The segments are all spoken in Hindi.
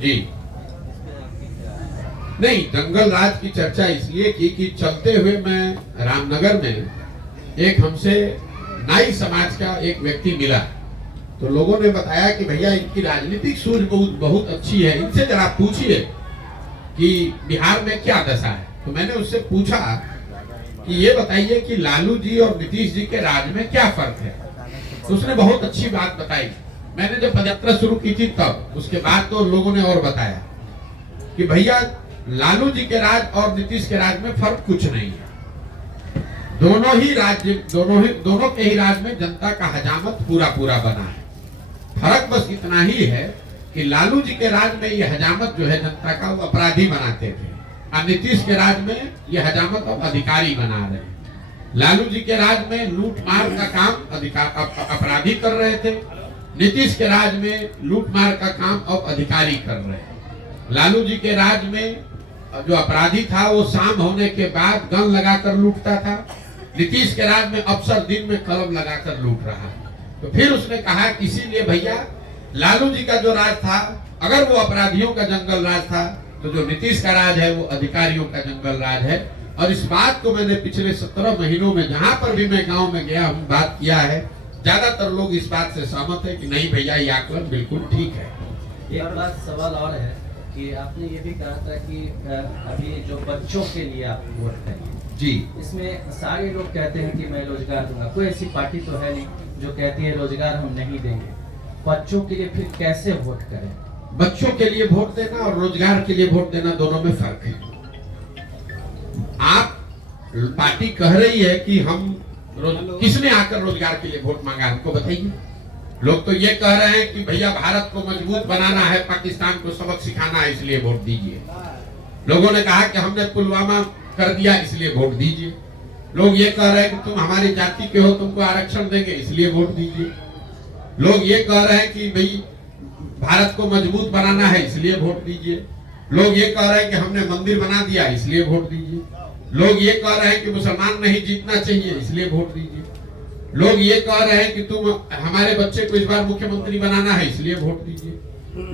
जी नहीं, जंगल राज की चर्चा इसलिए की कि चलते हुए मैं रामनगर में एक हमसे नाई समाज का एक व्यक्ति मिला, तो लोगों ने बताया कि भैया इनकी राजनीतिक सूझ बहुत अच्छी है, इनसे जरा पूछिए कि बिहार में क्या दशा है। तो मैंने उससे पूछा कि ये बताइए कि लालू जी और नीतीश जी के राज में क्या फर्क है। तो उसने बहुत अच्छी बात बताई। मैंने जब पदयात्रा शुरू की थी तब, उसके बाद तो लोगों ने और बताया कि भैया लालू जी के राज और नीतीश के राज में फर्क कुछ नहीं है। दोनों के ही राज में जनता का हजामत पूरा पूरा बना है। फर्क बस इतना ही है कि लालू जी के राज में ये हजामत जो है जनता का, वो अपराधी बनाते थे, और नीतीश के राज में ये हजामत अब अधिकारी बना रहे हैं। लालू जी के राज में लूट मार का काम अपराधी कर रहे थे, नीतीश के राज में लूट मार का काम अब अधिकारी कर रहे हैं। लालू जी के राज में जो अपराधी था वो शाम होने के बाद गन लगाकर लूटता था, नीतीश के राज में अफसर दिन में कलम लगाकर लूट रहा है। तो फिर उसने कहा इसीलिए भैया लालू जी का जो राज था, अगर वो अपराधियों का जंगल राज था, तो जो नीतीश का राज है वो अधिकारियों का जंगल राज है। और इस बात को मैंने पिछले 17 महीनों में जहां पर भी मैं गांव में गया हूं बात किया है, ज्यादातर लोग इस बात से सहमत है कि नहीं भैया ये आकलन बिल्कुल ठीक है। एक बात सवाल और है कि आपने ये भी कहा था कि अभी जो बच्चों के लिए आप वोट करेंगे जी, इसमें सारे लोग कहते हैं कि मैं रोजगार दूंगा, कोई ऐसी पार्टी तो है नहीं जो कहती है रोजगार हम नहीं देंगे। बच्चों के लिए फिर कैसे वोट करें? बच्चों के लिए वोट देना और रोजगार के लिए वोट देना दोनों में फर्क है। आप पार्टी कह रही है कि हम किसने आकर रोजगार के लिए वोट मांगा, हमको बताइए। लोग तो ये कह रहे हैं कि भैया भारत को मजबूत बनाना है, पाकिस्तान को सबक सिखाना है, इसलिए वोट दीजिए। लोगों ने कहा कि हमने पुलवामा कर दिया इसलिए वोट दीजिए। लोग ये कह रहे हैं कि तुम हमारी जाति के हो, तुमको आरक्षण देंगे इसलिए वोट दीजिए। लोग ये कह रहे हैं कि भाई भारत को मजबूत बनाना है इसलिए वोट दीजिए। लोग ये कह रहे हैं कि हमने मंदिर बना दिया इसलिए वोट दीजिए। लोग ये कह रहे हैं कि मुसलमान नहीं जीतना चाहिए इसलिए वोट दीजिए। लोग ये कह रहे हैं कि तुम हमारे बच्चे को इस बार मुख्यमंत्री बनाना है इसलिए वोट दीजिए।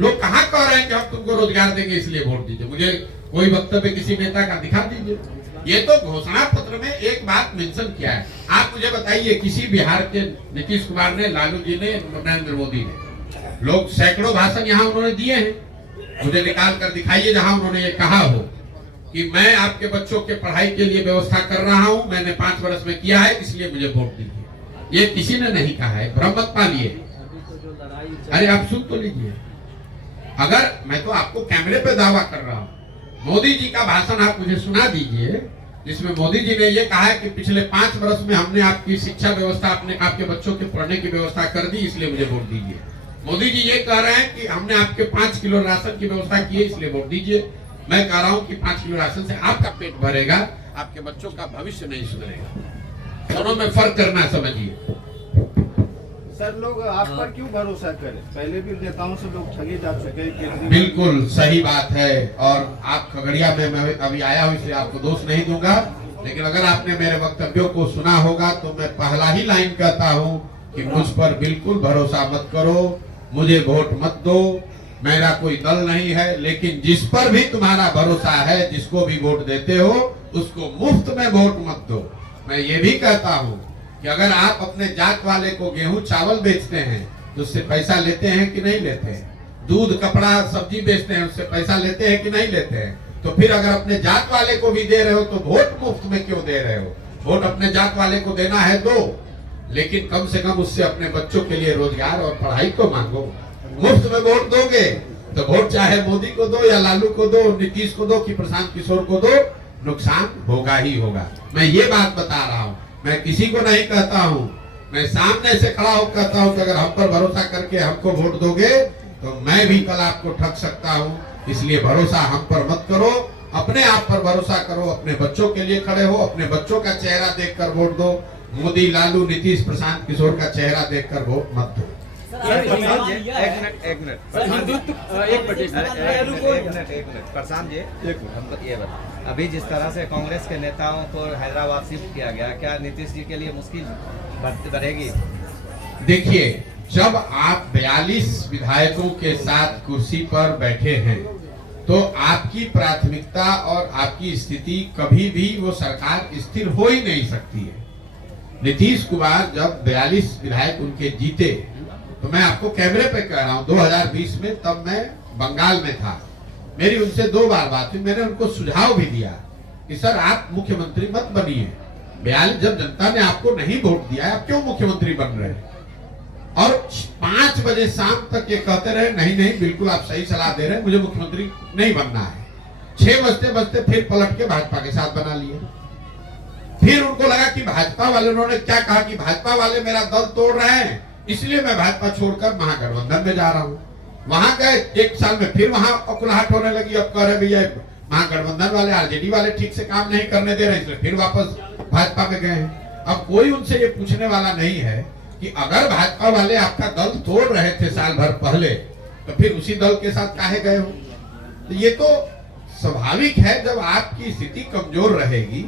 लोग कहाँ कह रहे हैं कि हम तुमको रोजगार देंगे इसलिए वोट दीजिए। मुझे कोई वक्तव्य किसी नेता का दिखा दीजिए। ये तो घोषणा पत्र में एक बात मेंशन किया है। आप मुझे बताइए किसी बिहार के नीतीश कुमार ने, लालू जी ने, नरेंद्र मोदी ने, लोग सैकड़ों भाषण यहाँ उन्होंने दिए हैं, मुझे निकाल कर दिखाइए जहां उन्होंने ये कहा हो कि मैं आपके बच्चों के पढ़ाई के लिए व्यवस्था कर रहा हूं, मैंने 5 वर्ष में किया है इसलिए मुझे वोट दीजिए। ये किसी ने नहीं कहा है, भ्रम मत पालिए। अरे आप सुन तो लीजिए। अगर मैं तो आपको कैमरे पे दावा कर रहा हूं, मोदी जी का भाषण आप मुझे सुना दीजिए जिसमें मोदी जी ने ये कहा है कि पिछले 5 वर्ष में हमने आपकी शिक्षा व्यवस्था, आपके बच्चों के पढ़ने की व्यवस्था कर दी इसलिए मुझे वोट दीजिए। मोदी जी ये कह रहे हैं कि हमने आपके 5 किलो राशन की व्यवस्था की है इसलिए वोट दीजिए। मैं कह रहा हूं कि 5 किलो राशन से आपका पेट भरेगा, आपके बच्चों का भविष्य नहीं सुधरेगा। दोनों में फर्क करना समझिए। सर लोग आप पर क्यों भरोसा करें? पहले भी नेताओं से लोग ठगे जा चुके हैं। बिल्कुल सही बात है। और आप खगड़िया में मैं अभी आया हूँ इसलिए आपको दोष नहीं दूंगा, लेकिन अगर आपने मेरे वक्तव्यों को सुना होगा तो मैं पहला ही लाइन कहता हूँ कि मुझ पर बिल्कुल भरोसा मत करो, मुझे वोट मत दो, मेरा कोई दल नहीं है। लेकिन जिस पर भी तुम्हारा भरोसा है, जिसको भी वोट देते हो, उसको मुफ्त में वोट मत दो। मैं ये भी कहता हूँ कि अगर आप अपने जात वाले को गेहूं चावल बेचते हैं तो उससे पैसा लेते हैं कि नहीं लेते हैं? दूध कपड़ा सब्जी बेचते हैं उससे पैसा लेते हैं कि नहीं लेते हैं? तो फिर अगर अपने जात वाले को भी दे रहे हो तो वोट मुफ्त में क्यों दे रहे हो? वोट अपने जात वाले को देना है दो, लेकिन कम से कम उससे अपने बच्चों के लिए रोजगार और पढ़ाई को मांगो। मुफ्त में वोट दोगे तो वोट चाहे मोदी को दो या लालू को दो, नीतीश को दो कि प्रशांत किशोर को दो, नुकसान होगा ही होगा। मैं ये बात बता रहा हूँ, मैं किसी को नहीं कहता हूँ, मैं सामने से खड़ा होकर कहता हूँ कि अगर हम पर भरोसा करके हमको वोट दोगे तो मैं भी कल आपको ठग सकता हूँ। इसलिए भरोसा हम पर मत करो, अपने आप पर भरोसा करो, अपने बच्चों के लिए खड़े हो, अपने बच्चों का चेहरा देखकर वोट दो। मोदी, लालू, नीतीश, प्रशांत किशोर का चेहरा देखकर वोट मत दो। एक मिनट प्रशांत जी, हमको ये बता, अभी जिस तरह से कांग्रेस के नेताओं को हैदराबाद शिफ्ट किया गया, क्या नीतीश जी के लिए मुश्किल बढ़ेगी? देखिए, जब आप 42 विधायकों के साथ कुर्सी पर बैठे हैं तो आपकी प्राथमिकता और आपकी स्थिति कभी भी वो सरकार स्थिर हो ही नहीं सकती है। नीतीश कुमार जब 42 विधायक उनके जीते तो मैं आपको कैमरे पे कह रहा हूँ 2020 में, तब मैं बंगाल में था, मेरी उनसे 2 बार बात हुई। मैंने उनको सुझाव भी दिया कि सर आप मुख्यमंत्री मत बनिए, 42 जब जनता ने आपको नहीं वोट दिया आप क्यों मुख्यमंत्री बन रहे हैं। और 5 बजे शाम तक ये कहते रहे नहीं नहीं बिल्कुल आप सही सलाह दे रहे हैं, मुझे मुख्यमंत्री नहीं बनना है। 6 बजते बजते फिर पलट के भाजपा के साथ बना लिए। फिर उनको लगा कि भाजपा वाले, उन्होंने क्या कहा कि भाजपा वाले मेरा दल तोड़ रहे हैं इसलिए मैं भाजपा छोड़कर महागठबंधन में जा रहा हूँ। वहां गए 1 साल में फिर वहां अकुलाहट होने लगी। अब कह रहे भैया महागठबंधन वाले आरजेडी वाले ठीक से काम नहीं करने दे रहे, इसलिए फिर वापस भाजपा में गए हैं। अब कोई उनसे ये पूछने वाला नहीं है कि अगर भाजपा वाले आपका दल तोड़ रहे थे साल भर पहले तो फिर उसी दल के साथ काहे गए हो। तो ये तो स्वाभाविक है, जब आपकी स्थिति कमजोर रहेगी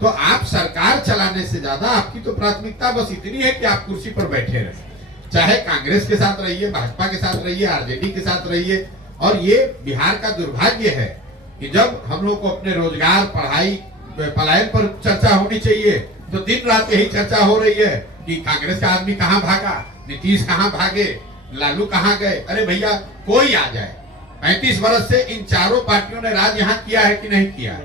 तो आप सरकार चलाने से ज्यादा आपकी तो प्राथमिकता बस इतनी है कि आप कुर्सी पर बैठे रहे, चाहे कांग्रेस के साथ रहिए, भाजपा के साथ रहिए, आरजेडी के साथ रहिए। और ये बिहार का दुर्भाग्य है कि जब हम लोग को अपने रोजगार, पढ़ाई, पलायन पर चर्चा होनी चाहिए तो दिन रात यही चर्चा हो रही है कि कांग्रेस का आदमी कहाँ भागा, नीतीश कहाँ भागे, लालू कहाँ गए। अरे भैया कोई आ जाए, 35 वर्ष से इन चारों पार्टियों ने राज यहाँ किया है कि नहीं किया।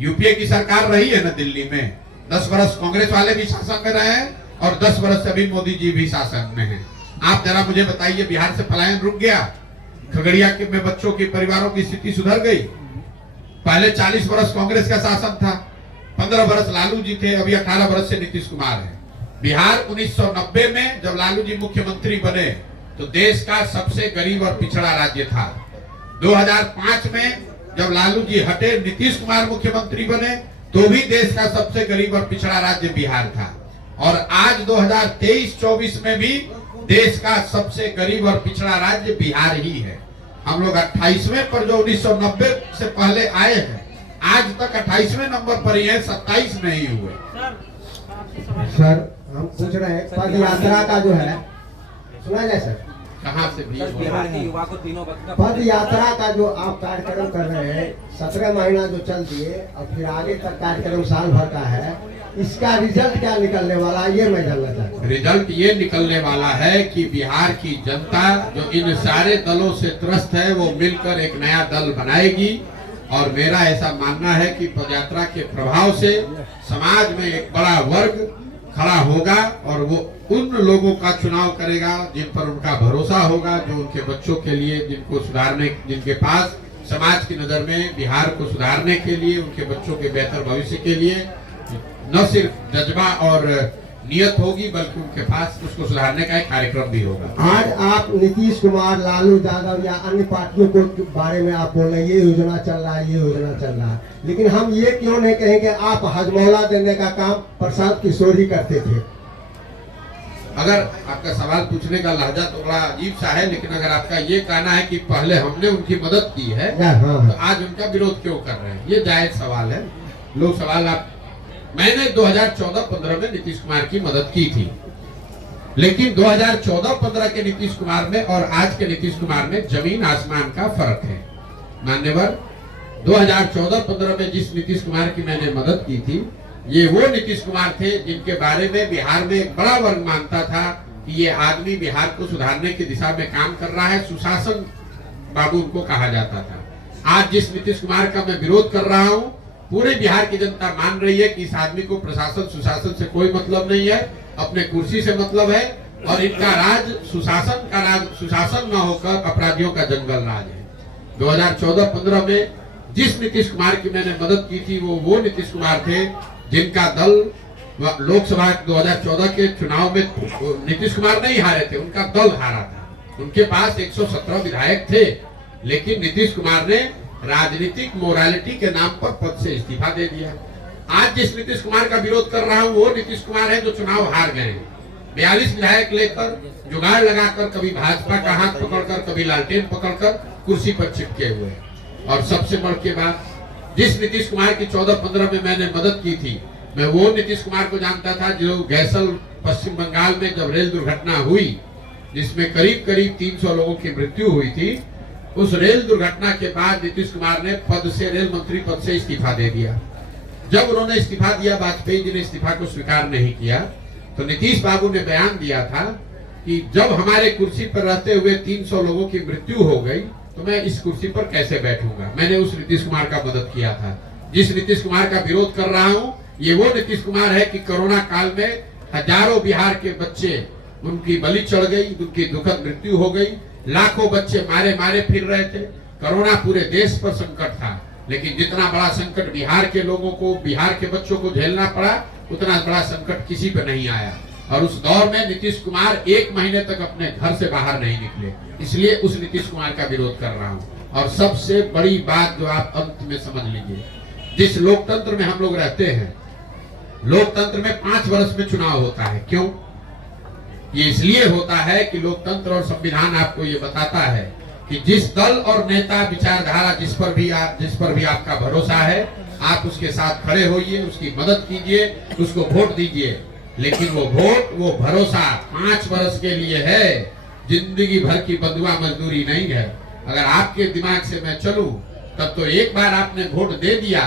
यूपीए की सरकार रही है ना दिल्ली में, 10 वर्ष कांग्रेस वाले भी शासन में रहे हैं और 10 वर्ष से अभी मोदी जी भी शासन में हैं। आप जरा मुझे बताइए, बिहार से पलायन रुक गया, खगड़िया के में बच्चों की परिवारों की स्थिति सुधर गई। पहले 40 वर्ष कांग्रेस का शासन था, 15 वर्ष लालू जी थे, अभी 18 वर्ष से नीतीश कुमार है। बिहार 1990 में जब लालू जी मुख्यमंत्री बने तो देश का सबसे गरीब और पिछड़ा राज्य था। 2005 में जब लालू जी हटे, नीतीश कुमार मुख्यमंत्री बने तो भी देश का सबसे गरीब और पिछड़ा राज्य बिहार था। और आज 2023-24 में भी देश का सबसे गरीब और पिछड़ा राज्य बिहार ही है। हम लोग 28वें पर जो 1990 से पहले आए हैं, आज तक 28वें नंबर पर ही है, 27 नहीं हुए। सर हम पूछ रहे हैं पद यात्रा का जो है, सुना जाए सर, कहाँ से भी बिहार के युवा को तीनों पद यात्रा का जो आप कार्यक्रम कर रहे हैं, 17 महीना जो चल दिए और फिर आगे तक कार्यक्रम साल भर का है, इसका रिजल्ट क्या निकलने वाला है ये मैं जानना चाहता हूँ। रिजल्ट ये निकलने वाला है कि बिहार की जनता जो इन सारे दलों से त्रस्त है वो मिलकर एक नया दल बनाएगी। और मेरा ऐसा मानना है कि पदयात्रा के प्रभाव से समाज में एक बड़ा वर्ग खड़ा होगा और वो उन लोगों का चुनाव करेगा जिन पर उनका भरोसा होगा, जो उनके बच्चों के लिए, जिनको सुधारने, जिनके पास समाज की नजर में बिहार को सुधारने के लिए, उनके बच्चों के बेहतर भविष्य के लिए न सिर्फ जज्बा और नियत होगी बल्कि उनके पास उसको सुधारने का एक कार्यक्रम भी होगा। आज आप नीतीश कुमार, लालू यादव या अन्य पार्टियों के बारे में आप बोल रहे हैं ये योजना चल रहा है, ये योजना चल रहा है, लेकिन हम ये क्यों नहीं कहेंगे आप हजमौला देने का काम प्रशांत किशोर ही करते थे। अगर आपका सवाल पूछने का लहजा तो बड़ा अजीब सा है, लेकिन अगर आपका ये कहना है कि पहले हमने उनकी मदद की है तो आज उनका विरोध क्यों कर रहे हैं, ये जायज सवाल है। लोग सवाल आप, मैंने 2014-15 में नीतीश कुमार की मदद की थी, लेकिन 2014-15 के नीतीश कुमार में और आज के नीतीश कुमार में जमीन आसमान का फर्क है। मान्यवर, 2014-15 में जिस नीतीश कुमार की मैंने मदद की थी, ये वो नीतीश कुमार थे जिनके बारे में बिहार में एक बड़ा वर्ग मानता था कि ये आदमी बिहार को सुधारने की दिशा में काम कर रहा है, सुशासन बाबू उनको कहा जाता था। आज जिस नीतीश कुमार का मैं विरोध कर रहा हूँ, पूरे बिहार की जनता मान रही है कि इस आदमी को प्रशासन सुशासन से कोई मतलब नहीं है, अपने कुर्सी से मतलब है और इनका राज सुशासन का राज, सुशासन न होकर अपराधियों का जंगल राज है। 2014-15 में जिस नीतीश कुमार की मैंने मदद की थी वो नीतीश कुमार थे जिनका दल लोकसभा 2014 के चुनाव में नीतीश कुमार नहीं हारे थे, उनका दल हारा था। उनके पास 117 विधायक थे, लेकिन नीतीश कुमार ने राजनीतिक मोरालिटी के नाम पर पद से इस्तीफा दे दिया। आज जिस नीतीश कुमार का विरोध कर रहा हूं वो नीतीश कुमार है जो चुनाव हार गए हैं। 42 विधायक लेकर जुगाड़ लगाकर, कभी भाजपा का हाथ पकड़कर, कभी लालटेन पकड़कर कुर्सी पर चिपके हुए। और सबसे बड़ के बाद जिस नीतीश कुमार की 14-15 में मैंने मदद की थी, मैं वो नीतीश कुमार को जानता था जो गैसल पश्चिम बंगाल में जब रेल दुर्घटना हुई जिसमें करीब करीब 300 लोगों की मृत्यु हुई थी, उस रेल दुर्घटना के बाद नीतीश कुमार ने पद से, रेल मंत्री पद से इस्तीफा दे दिया। जब उन्होंने इस्तीफा दिया, वाजपेयी जी ने इस्तीफा को स्वीकार नहीं किया, तो नीतीश बाबू ने बयान दिया था कि जब हमारे कुर्सी पर रहते हुए 300 लोगों की मृत्यु हो गई तो मैं इस कुर्सी पर कैसे बैठूंगा। मैंने उस नीतीश कुमार का मदद किया था। जिस नीतीश कुमार का विरोध कर रहा हूं, ये वो नीतीश कुमार है कि कोरोना काल में हजारों बिहार के बच्चे, उनकी बलि चढ़ गई, उनकी दुखद मृत्यु हो गई, लाखों बच्चे मारे मारे फिर रहे थे। कोरोना पूरे देश पर संकट था, लेकिन जितना बड़ा संकट बिहार के लोगों को, बिहार के बच्चों को झेलना पड़ा, उतना बड़ा संकट किसी पे नहीं आया। और उस दौर में नीतीश कुमार 1 महीने तक अपने घर से बाहर नहीं निकले। इसलिए उस नीतीश कुमार का विरोध कर रहा हूँ। और सबसे बड़ी बात जो आप अंत में समझ लीजिए, जिस लोकतंत्र में हम लोग रहते हैं, लोकतंत्र में 5 वर्ष में चुनाव होता है। क्यों? ये इसलिए होता है कि लोकतंत्र और संविधान आपको ये बताता है कि जिस दल और नेता, विचारधारा जिस पर भी आपका भरोसा है, आप उसके साथ खड़े होइए, उसकी मदद कीजिए, उसको वोट दीजिए। लेकिन वो वोट, वो भरोसा 5 वर्ष के लिए है, जिंदगी भर की बंधुआ मजदूरी नहीं है। अगर आपके दिमाग से मैं चलूं, तब तो एक बार आपने वोट दे दिया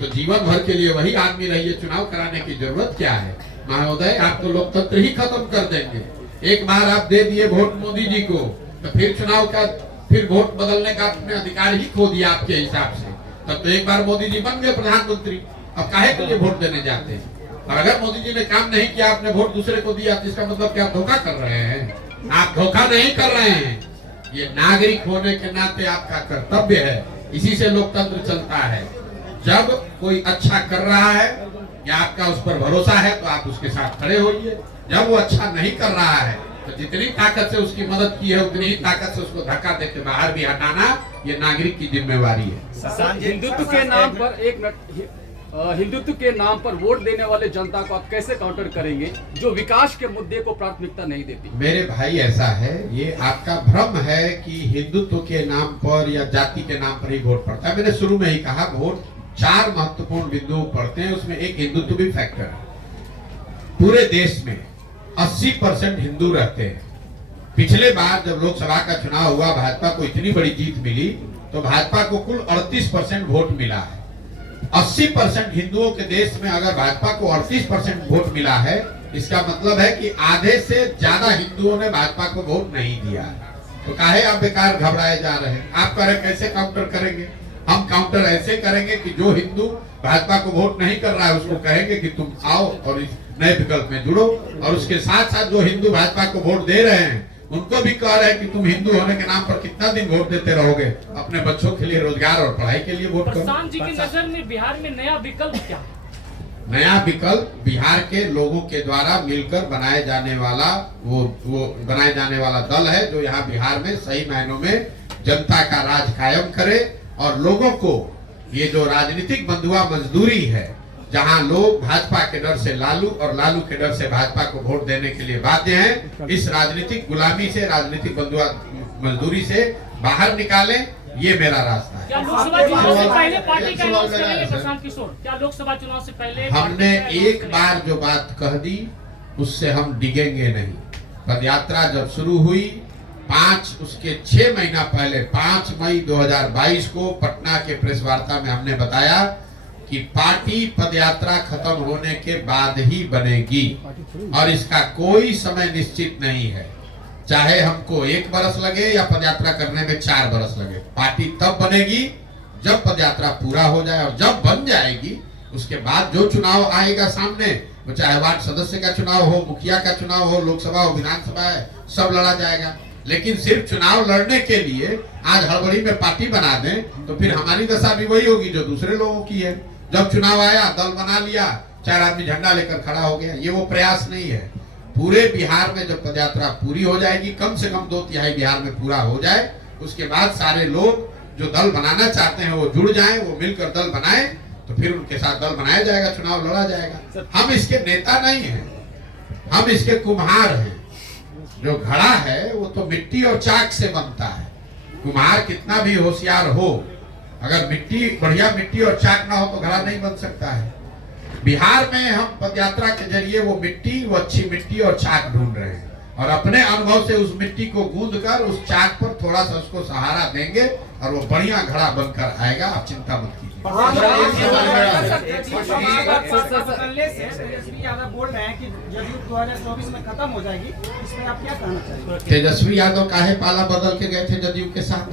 तो जीवन भर के लिए वही आदमी रहिए, चुनाव कराने की जरूरत क्या है। महोदय, आप तो लोकतंत्र ही खत्म कर देंगे। एक बार आप दे दिए वोट मोदी जी को, तो फिर चुनाव का, फिर वोट बदलने का अपने अधिकार ही खो दिया आपके हिसाब से। तब तो एक बार मोदी जी बन गए प्रधानमंत्री, अब काहे के लिए वोट देने जाते हैं। और अगर मोदी जी ने काम नहीं किया, आपने वोट दूसरे को दिया, तो इसका मतलब क्या आप धोखा कर रहे हैं? आप धोखा नहीं कर रहे हैं। ये नागरिक होने के नाते आपका कर्तव्य है। इसी से लोकतंत्र चलता है। जब कोई अच्छा कर रहा है या आपका उस पर भरोसा है, तो आप उसके साथ खड़े होइए। जब वो अच्छा नहीं कर रहा है, तो जितनी ताकत से उसकी मदद की है, उतनी ही ताकत से उसको धक्का देकर बाहर भी हटाना, ये नागरिक की जिम्मेवारी है। हिंदुत्व के नाम पर, एक मिनट, हिंदुत्व के नाम पर वोट देने वाले जनता को आप कैसे काउंटर करेंगे जो विकास के मुद्दे को प्राथमिकता नहीं देती? मेरे भाई, ऐसा है, ये आपका भ्रम है कि हिंदुत्व के नाम पर या जाति के नाम पर ही वोट पड़ता है। मैंने शुरू में ही कहा, वोट 4 महत्वपूर्ण बिंदुओं पड़ते हैं, उसमें एक हिंदुत्व भी फैक्टर है। पूरे देश में 80% हिंदू रहते हैं। पिछले बार जब लोकसभा का चुनाव हुआ, भाजपा को इतनी बड़ी जीत मिली, तो भाजपा को कुल 38% वोट मिला है। 80% हिंदुओं के देश में अगर भाजपा को 38% वोट मिला है, इसका मतलब है कि आधे से ज्यादा हिंदुओं ने भाजपा को वोट नहीं दिया। तो काहे आप बेकार घबराए जा रहे हैं? आप कह रहे कैसे काउंटर करेंगे? हम काउंटर ऐसे करेंगे कि जो हिंदू भाजपा को वोट नहीं कर रहा है, उसको कहेंगे कि तुम आओ और इस नए विकल्प में जुड़ो। और उसके साथ साथ जो हिंदू भाजपा को वोट दे रहे हैं, उनको भी कह रहे हैं कि तुम हिंदू होने के नाम पर कितना दिन वोट देते रहोगे, अपने बच्चों के लिए, रोजगार और पढ़ाई के लिए वोट करो। प्रशांत जी की नजर में बिहार में नया विकल्प क्या है? नया विकल्प बिहार के लोगों के द्वारा मिलकर बनाए जाने वाला वो बनाए जाने वाला दल है, जो यहाँ बिहार में सही मायनों में जनता का राज कायम करे और लोगों को ये जो राजनीतिक बंधुआ मजदूरी है, जहां लोग भाजपा के डर से लालू और लालू के डर से भाजपा को वोट देने के लिए बाध्य हैं, इस राजनीतिक गुलामी से, राजनीतिक बंधुआ मजदूरी से बाहर निकालें, ये मेरा रास्ता है। क्या लोकसभा चुनाव से पहले पार्टी का अनाउंस करेंगे प्रशांत किशोर? क्या लोकसभा चुनाव से पहले हमने एक बार जो बात कह दी, उससे हम डिगेंगे नहीं। पदयात्रा जब शुरू हुई, 6 महीना पहले 5 मई 2022 को पटना के प्रेस वार्ता में हमने बताया कि पार्टी पदयात्रा खत्म होने के बाद ही बनेगी और इसका कोई समय निश्चित नहीं है। चाहे हमको 1 बरस लगे या पदयात्रा करने में 4 बरस लगे, पार्टी तब बनेगी जब पदयात्रा पूरा हो जाए। और जब बन जाएगी, उसके बाद जो चुनाव आएगा सामने, वो चाहे वार्ड सदस्य का चुनाव हो, मुखिया का चुनाव हो, लोकसभा हो, विधानसभा है, सब लड़ा जाएगा। लेकिन सिर्फ चुनाव लड़ने के लिए आज हड़बड़ी में पार्टी बना दें, तो फिर हमारी दशा भी वही होगी जो दूसरे लोगों की है। जब चुनाव आया, दल बना लिया, 4 आदमी झंडा लेकर खड़ा हो गया, ये वो प्रयास नहीं है। पूरे बिहार में जब पदयात्रा पूरी हो जाएगी, कम से कम 2/3 बिहार में पूरा हो जाए, उसके बाद सारे लोग जो दल बनाना चाहते हैं वो जुड़ जाएं, वो मिलकर दल बनाएं, तो फिर उनके साथ दल बनाया जाएगा, चुनाव लड़ा जाएगा। हम इसके नेता नहीं हैं, हम इसके कुम्हार हैं। जो घड़ा है वो तो मिट्टी और चाक से बनता है। कुम्हार कितना भी होशियार हो, अगर मिट्टी, बढ़िया मिट्टी और चाक ना हो तो घड़ा नहीं बन सकता है। बिहार में हम पदयात्रा के जरिए वो मिट्टी, वो अच्छी मिट्टी और चाक ढूंढ रहे हैं और अपने अनुभव से उस मिट्टी को गूंद कर उस चाक पर थोड़ा सा उसको सहारा देंगे और वो बढ़िया घड़ा बनकर आएगा। आप चिंता मत कीजिए। तेजस्वी यादव बोल रहे हैं कि जदयू 2024 में खत्म हो जाएगी, इसमें आप क्या कहना चाहेंगे? तेजस्वी यादव काहे पाला बदल के गए थे जदयू के साथ?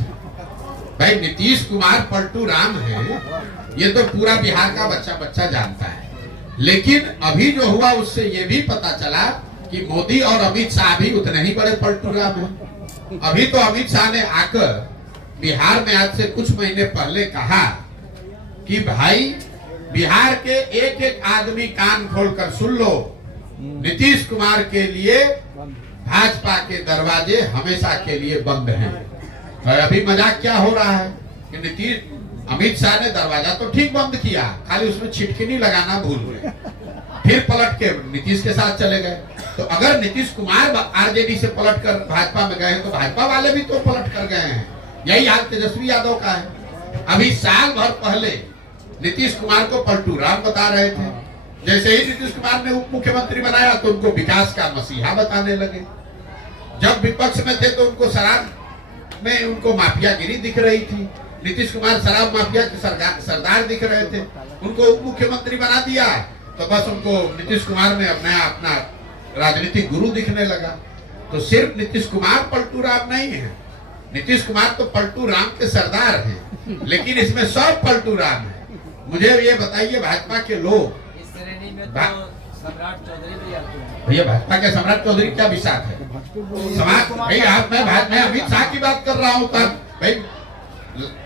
भाई नीतीश कुमार पलटू राम है, ये तो पूरा बिहार का बच्चा बच्चा जानता है। लेकिन अभी जो हुआ उससे ये भी पता चला कि मोदी और अमित शाह भी उतने ही बड़े पलटू राम हैं। अभी तो अमित शाह ने आकर बिहार में आज से कुछ महीने पहले कहा कि भाई बिहार के एक एक आदमी कान खोलकर सुन लो, नीतीश कुमार के लिए भाजपा के दरवाजे हमेशा के लिए बंद हैं। और अभी मजाक क्या हो रहा है कि नीतीश अमित शाह ने दरवाजा तो ठीक बंद किया, खाली उसमें छिटकिनी लगाना भूल गए, फिर पलट के नीतीश के साथ चले गए। तो अगर नीतीश कुमार आरजेडी से पलट कर भाजपा में गए तो भाजपा वाले भी तो पलट कर गए हैं। यही हाल तेजस्वी यादव का है। अभी साल भर पहले नीतीश कुमार को पलटू राम बता रहे थे, जैसे ही नीतीश कुमार ने उप मुख्यमंत्री बनाया तो उनको विकास का मसीहा बताने लगे। जब विपक्ष में थे तो उनको शराब में उनको माफियागिरी दिख रही थी। नीतीश कुमार शराब माफिया के सरदार दिख रहे थे, उनको उप मुख्यमंत्री बना दिया तो बस उनको नीतीश कुमार ने अपना राजनीतिक गुरु दिखने लगा। तो सिर्फ नीतीश कुमार पलटू राम नहीं है, नीतीश कुमार तो पलटू राम के सरदार हैं, लेकिन इसमें सब पलटू राम है। मुझे ये बताइए भाजपा के लोग, सम्राट चौधरी भी आते हैं। भैया भाजपा के सम्राट चौधरी क्या विशाख है समाज? भाई आप मैं अमित शाह की बात कर रहा हूँ। तब भाई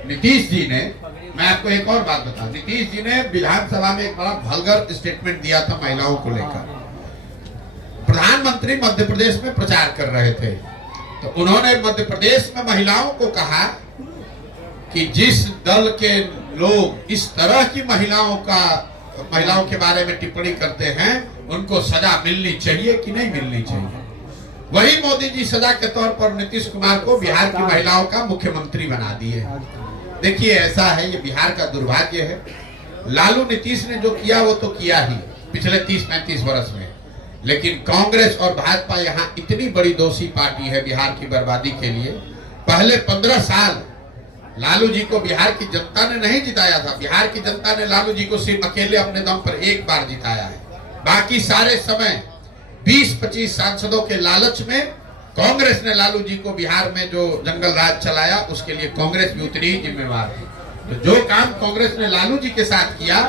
नीतीश जी ने, मैं आपको एक और बात बताऊं, नीतीश जी ने विधानसभा में एक बड़ा वल्गर स्टेटमेंट दिया था महिलाओं को लेकर। प्रधानमंत्री मध्य प्रदेश में प्रचार कर रहे थे तो उन्होंने मध्य प्रदेश में महिलाओं को कहा कि जिस दल के लोग इस तरह की महिलाओं के बारे में टिप्पणी करते हैं उनको सजा मिलनी चाहिए कि नहीं मिलनी चाहिए। वही मोदी जी सजा के तौर पर नीतीश कुमार को बिहार की महिलाओं का मुख्यमंत्री बना दिए। देखिए ऐसा है, ये बिहार का दुर्भाग्य है। लालू नीतीश ने जो किया वो तो किया ही पिछले 30-35 वर्ष में, लेकिन कांग्रेस और भाजपा यहाँ इतनी बड़ी दोषी पार्टी है बिहार की बर्बादी के लिए। पहले 15 साल लालू जी को बिहार की जनता ने नहीं जिताया था। बिहार की जनता ने लालू जी को सिर्फ अकेले अपने दम पर एक बार जिताया है। बाकी सारे समय 20-25 सांसदों के लालच में कांग्रेस ने लालू जी को बिहार में जो जंगल राज चलाया उसके लिए कांग्रेस भी उतनी ही जिम्मेवार है। तो जो काम कांग्रेस ने लालू जी के साथ किया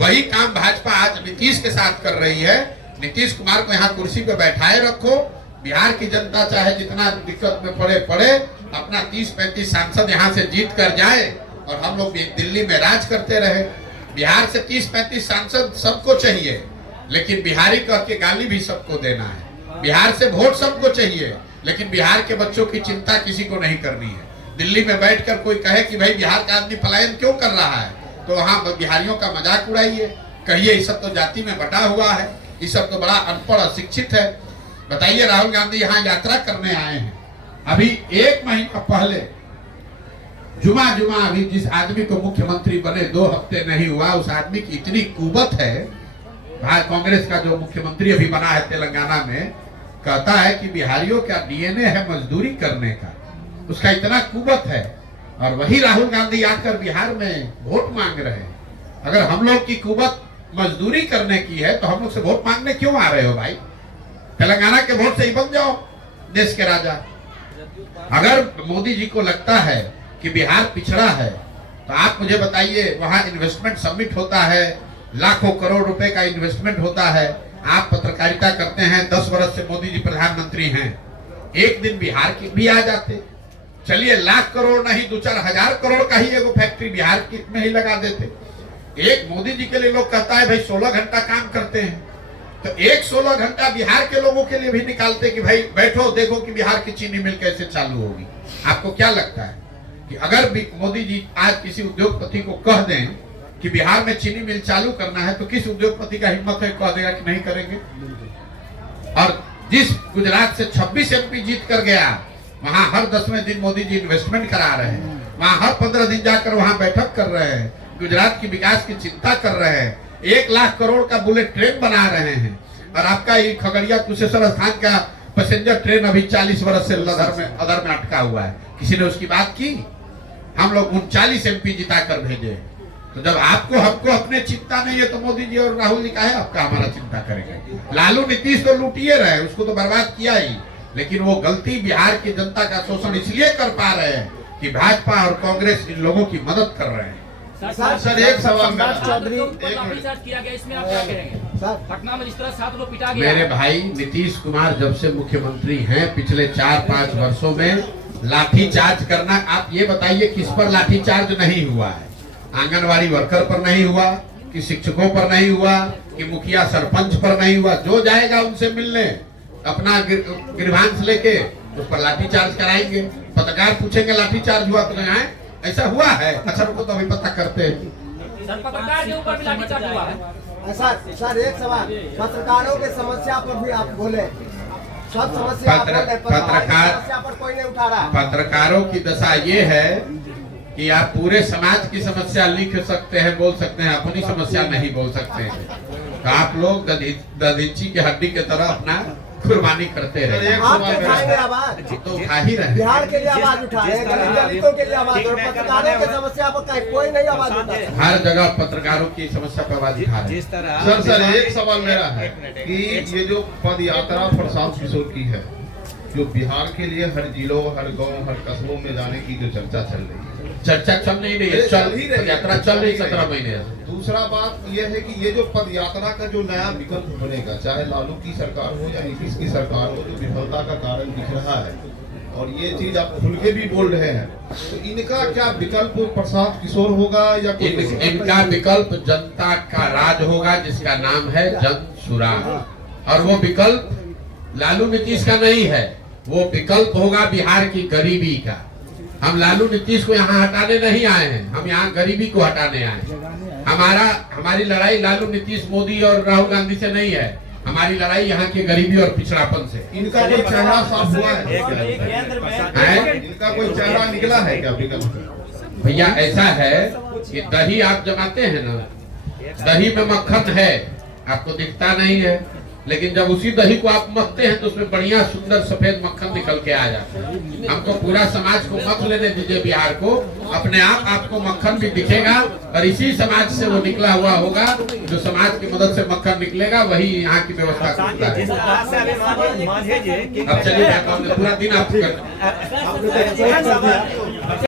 वही काम भाजपा आज नीतीश के साथ कर रही है। नीतीश कुमार को यहाँ कुर्सी पे बैठाए रखो, बिहार की जनता चाहे जितना दिक्कत में पड़े अपना 30-35 सांसद यहाँ से जीत कर जाए और हम लोग दिल्ली में राज करते रहे। बिहार से 30-35 सांसद सबको चाहिए, लेकिन बिहारी कह के गाली भी सबको देना है। बिहार से वोट सबको चाहिए, लेकिन बिहार के बच्चों की चिंता किसी को नहीं करनी है। दिल्ली में बैठकर कोई कहे कि भाई बिहार का आदमी पलायन क्यों कर रहा है, तो वहाँ बिहारियों का मजाक उड़ाइए, कहिए ये सब तो जाति में बटा हुआ है, ये सब तो बड़ा अनपढ़ अशिक्षित है। बताइए राहुल गांधी यहाँ यात्रा करने आए हैं। अभी 1 महीना पहले जुमा अभी जिस आदमी को मुख्यमंत्री बने 2 हफ्ते नहीं हुआ, उस आदमी की इतनी कुवत है। कांग्रेस का जो मुख्यमंत्री अभी बना है तेलंगाना में, कहता है कि बिहारियों का डीएनए है मजदूरी करने का, उसका इतना कुवत है। और वही राहुल गांधी आकर बिहार में वोट मांग रहे हैं। अगर हम लोग की कुवत मजदूरी करने की है तो हम लोग से वोट मांगने क्यों आ रहे हो भाई? तेलंगाना के वोट से ही बन जाओ देश के राजा। अगर मोदी जी को लगता है कि बिहार पिछड़ा है तो आप मुझे बताइए, वहां इन्वेस्टमेंट समिट होता है, लाखों करोड़ रुपए का इन्वेस्टमेंट होता है। आप पत्रकारिता करते हैं, 10 वर्ष से मोदी जी प्रधानमंत्री हैं, एक दिन बिहार की भी आ जाते। चलिए लाख करोड़ नहीं 2-4 हजार करोड़ का ही एगो फैक्ट्री बिहार में ही लगा देते। एक मोदी जी के लिए लोग कहता है भाई 16 घंटा काम करते हैं, तो एक 16 घंटा बिहार के लोगों के लिए भी निकालते कि भाई बैठो देखो कि बिहार की चीनी मिल कैसे चालू होगी। आपको क्या लगता है कि अगर मोदी जी आज किसी उद्योगपति को कह दें कि बिहार में चीनी मिल चालू करना है तो किस उद्योगपति का हिम्मत है कह देगा कि नहीं करेंगे? और जिस गुजरात से 26 MP जीत कर गया, वहां हर 10वें दिन मोदी जी इन्वेस्टमेंट करा रहे हैं, वहां हर 15 दिन जाकर वहां बैठक कर रहे हैं, गुजरात की विकास की चिंता कर रहे हैं, 1 लाख करोड़ का बुलेट ट्रेन बना रहे हैं। और आपका ये खगड़िया कुशेश्वर स्थान का पैसेंजर ट्रेन अभी 40 वर्ष से अदर में अटका हुआ है, किसी ने उसकी बात की? हम लोग 39 MP जिता कर भेजे। तो जब आपको हमको अपने चिंता नहीं है तो मोदी जी और राहुल जी काहे आपका हमारा चिंता करेंगे? लालू नीतीश तो लूटिए रहे, उसको तो बर्बाद किया ही, लेकिन वो गलती बिहार की जनता का शोषण इसलिए कर पा रहे हैं कि भाजपा और कांग्रेस इन लोगों की मदद कर रहे हैं। सर एक सवाल मेरा, चौधरी एक किया गया, इसमें आप क्या कहेंगे? सर पटना में जिस तरह 7 लोग पिटा गया। मेरे भाई नीतीश कुमार जब से मुख्यमंत्री हैं पिछले 4-5 वर्षों में लाठीचार्ज करना, आप ये बताइए किस पर लाठीचार्ज नहीं हुआ है? आंगनवाड़ी वर्कर पर नहीं हुआ, कि शिक्षकों पर नहीं हुआ, कि मुखिया सरपंच पर नहीं हुआ? जो जाएगा उनसे मिलने अपना ग्रीवांस लेके उस पर लाठीचार्ज कराएंगे। पत्रकार पूछेंगे लाठीचार्ज हुआ तो आए, ऐसा हुआ है? अच्छा रुको तो अभी पता करते हैं। सर पत्रकार के ऊपर भी लाठीचार्ज हुआ है। सर एक सवाल, पत्रकारों के समस्या पर भी आप बोले, सब समस्या आप बोले, पत्रकार समस्या पर कोई नहीं उठा रहा। पत्रकारों की दशा ये है कि आप पूरे समाज की समस्या लिख सकते हैं, बोल सकते हैं, अपनी समस्या नहीं बोल सकते हैं। तो आप लोग दधीची के हड्डी की तरह अपना कुर्बानी करते रहे। आप उठाएंगे आवाज, तो उठा ही रहे। बिहार के लिए आवाज उठाए, दलितों के लिए आवाज, और पत्रकारों की समस्या पर कोई नहीं आवाज उठा। हर जगह पत्रकारों की समस्या पर आवाज उठा रहे। जिस तरह सर एक सवाल मेरा है कि ये जो पद यात्रा प्रशांत किशोर की है, जो बिहार के लिए हर जिलों, हर गांव, हर कस्बों में जाने की जो चर्चा चल रही है, चर्चा चल नहीं रही है, चल ही रही है, यात्रा चल रही 17 महीने से। दूसरा बात यह है कि ये जो पद यात्रा का जो नया विकल्प बनेगा, चाहे लालू की सरकार हो या नीतीश की सरकार हो, जो विफलता का कारण दिख रहा है, और ये चीज आप खुल के भी बोल रहे हैं, तो इनका क्या विकल्प प्रशांत किशोर होगा या इनका विकल्प जनता का राज होगा, जिसका नाम है जन सुराग। और वो विकल्प लालू नीतीश का नहीं है, वो विकल्प होगा बिहार की गरीबी का। हम लालू नीतीश को यहाँ हटाने नहीं आए हैं, हम यहाँ गरीबी को हटाने आए हैं। हमारी लड़ाई लालू नीतीश मोदी और राहुल गांधी से नहीं है, हमारी लड़ाई यहाँ की गरीबी और पिछड़ापन से। इनका कोई चेहरा साफ हुआ है? इनका कोई चेहरा निकला है क्या विकल्प? भैया ऐसा है कि दही आप जमाते हैं ना, दही में मक्खन है, आपको दिखता नहीं है, लेकिन जब उसी दही को आप मथते हैं तो उसमें बढ़िया सुंदर सफेद मक्खन निकल के आ जाता है। हमको पूरा समाज को मत लेने दीजिए, बिहार को अपने आप आपको मक्खन भी दिखेगा, और इसी समाज से वो निकला हुआ होगा, जो समाज की मदद से मक्खन निकलेगा, वही यहाँ की व्यवस्था करता है। अब चलिए पूरा दिन आप